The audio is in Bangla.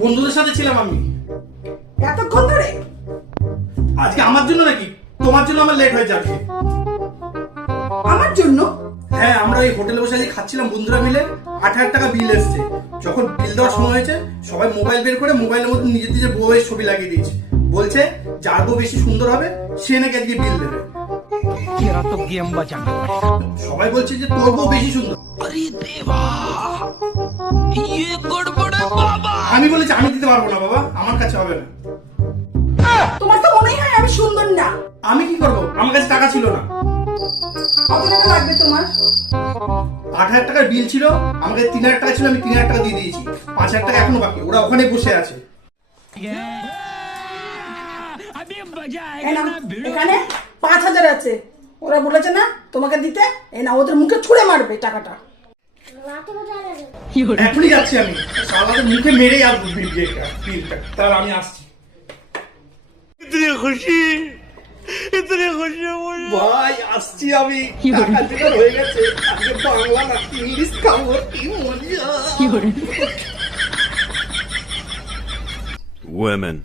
বন্ধুদের সাথে ছিলাম আমি। এতক্ষণ ধরে? আজকে আমার জন্য নাকি তোমার জন্য আমার লেট হয়ে যাবে? আমার জন্য? হ্যাঁ, আমরা ওই হোটেলে বসে আজকে খাচ্ছিলাম বন্ধুরা মিলে, 8,000 টাকা বিল এসছে। যখন বিল দেওয়ার সময় হয়েছে সবাই মোবাইল বের করে মোবাইলের মধ্যে নিজের বউয়ের ছবি লাগিয়ে দিয়েছে। বলছে যার বউ বেশি সুন্দর হবে সে নাকি আজকে বিল দেবে। সবাই বলছে যে তোর বউ বেশি সুন্দর। আমি বলেছি আমি দিতে পারবো না বাবা, আমার কাছে হবে না। তোমার তো মনেই হয় আমি সুন্দর না। আমি কি করবো, আমার কাছে টাকা ছিল না। কত টাকা লাগবে তোমার? 8,000 টাকার বিল ছিল, আমার কাছে 3,000 টাকা ছিল, আমি 3,000 টাকা দিয়ে দিয়েছি। 5,000 টাকা এখনো বাকি, ওরা ওখানে বসে আছে। এখানে 5,000 আছে, ওরা বলেছে না তোমাকে দিতে। না, ওদের মুখে ছুঁড়ে মারবে টাকাটা। এখনই যাচ্ছি আমি, সালাদের মুখে মেরেই আসবো বিলটা। তার আমি আসছি। ভাই আসছি আমি, টাকা জোগাড় হয়ে গেছে। আজকে বাংলা না ইংলিশ খাবো, কি মজা। Women.